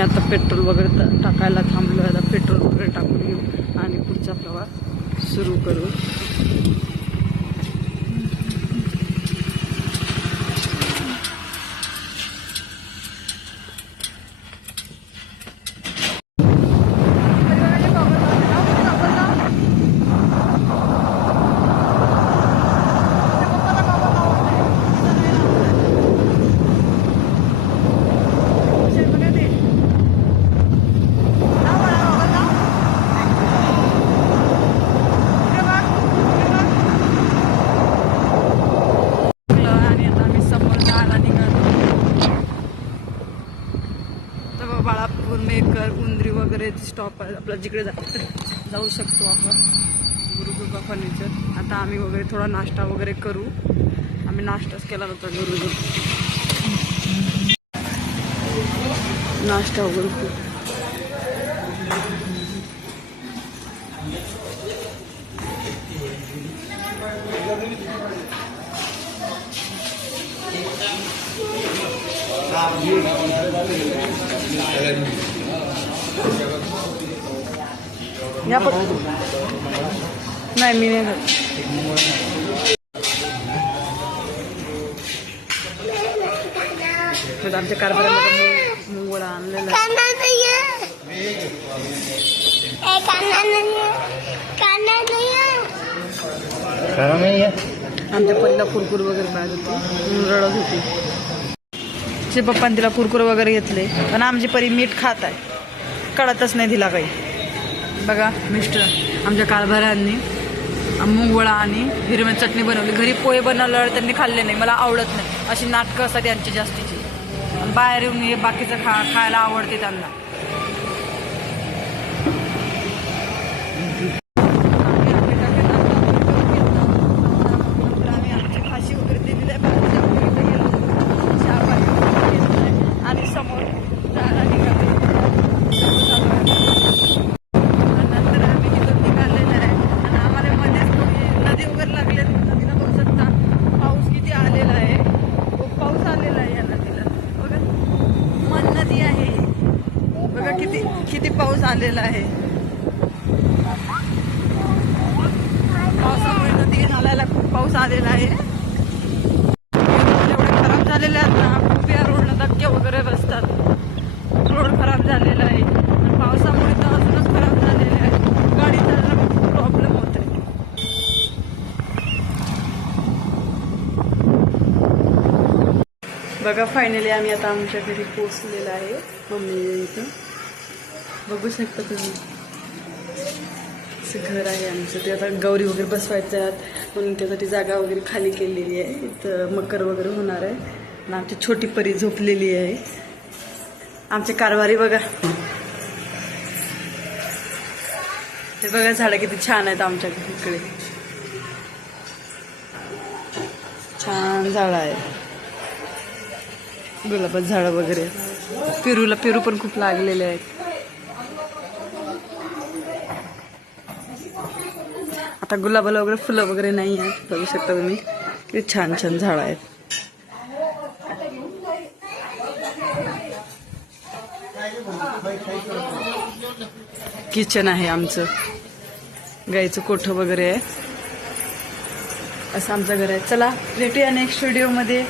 आता पेट्रोल वगैरे टाकायला थांबलो आता पेट्रोल वगैरे टाकून घेऊ आणि पुढचा प्रवास सुरू करू आणि आता आम्ही समोर जायला निघालो तर बाळापूर मेकर उंदरी वगैरे स्टॉप आहे. आपला जिकडे जा जाऊ शकतो आपण. गुरुदुर्गा फर्निचर आता आम्ही वगैरे थोडा नाश्ता वगैरे करू. आम्ही नाश्ताच केला होता गुरुदुर्ग. नाश्ता वगैरे करू. या पण नाही मी नाही आमच्या कारभारामध्ये मूग वडा आणलेला आमच्या परीला कुरकुर वगैरे पाहिजे होती. रडत होती तिचे पप्पाने तिला कुरकुर वगैरे घेतले. पण आमची परी मीठ खात आहे. कळतच नाही दिला काही. बघा मिस्टर आमच्या कारभारांनी मूग आणि हिरवी चटणी बनवली. घरी पोहे बनवल्यावर त्यांनी खाल्ले नाही. मला आवडत नाही. अशी नाटकं असतात त्यांची जास्तीची. बाहेर येऊन हे बाकीचं खा खायला आवडते त्यांना आम्ही आमची फाशी वगैरे दिलेली आहे बाकीच्या वगैरे गेलो चहा पाणी वगैरे घेतलं आहे. आणि समोर जायला निघालो आणि नंतर आम्ही तिथून निघालेलं आहे आणि आम्हाला मध्येच थोडी नदी वगैरे लागले नदीला बघू शकता पाऊस किती आलेला आहे खूप पाऊस आलेला आहे या नदीला बघा मन नदी आहे बघा किती किती झालेला आहे. पावसामुळे नदी नाल्याला खूप पाऊस आलेला आहे. एवढे खराब झालेले आहेत ना खूप या रोडला धक्के वगैरे बसतात. रोड खराब झालेला आहे. पावसामुळे तर अजूनच खराब झालेले आहे गाडी चालवायला खूप प्रॉब्लेम होत आहे. बघा फायनली आम्ही आता आमच्या घरी पोचलेलो आहे. मम्मी इथं. बघू शकता तुम्ही. असं घर आहे आमचं. ते आता गौरी वगैरे बसवायच्यात. आहेत म्हणून त्यासाठी जागा वगैरे खाली केलेली आहे. इथं मकर वगैरे होणार आहे. आणि आमची छोटी परी झोपलेली आहे. आमचे कारभारी बघा. हे बघा झाडं किती छान आहेत आमच्या इकडे. छान झाडं आहे गुलाबात झाडं वगैरे. पेरूला पेरू पण खूप लागलेले आहेत. आता गुलाबाला वगैरे फुलं वगैरे नाही आहेत बघू शकता तुम्ही. किती छान छान झाडं आहेत. किचन आहे आमचं. गाईचं कोठं वगैरे आहे. असं आमचं घर आहे. चला भेटूया नेक्स्ट व्हिडिओमध्ये